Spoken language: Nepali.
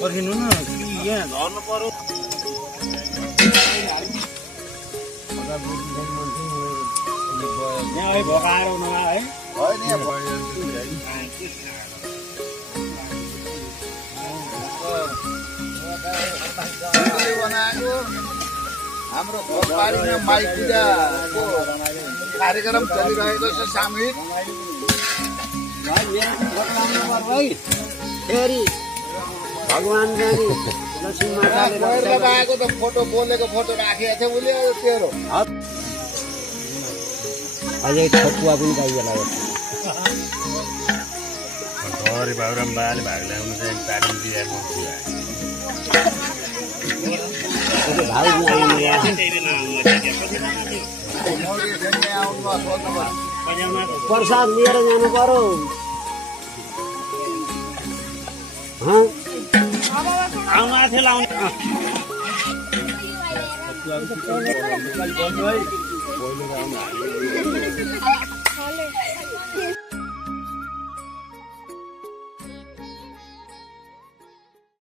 पर्खिनु न यहाँ झर्नु पर्यो यहाँ है भोकाएर हुनु है बनाएको हाम्रो घरबारीमा माइतीको कार्यक्रम चलिरहेको छ सामूहिक फेरि भगवान जानी लक्ष्मी माताले भएको त फोटो बोलेको फोटो राखेको थियो उसले तेरो अझै ठकुवा पनि गाइएला घरि बाबुराम बाले भाग ल्याउनु चाहिँ तालिम दिएको प्रसाद लिएर जानु पर्यो आउनु आएको थियो लाउनु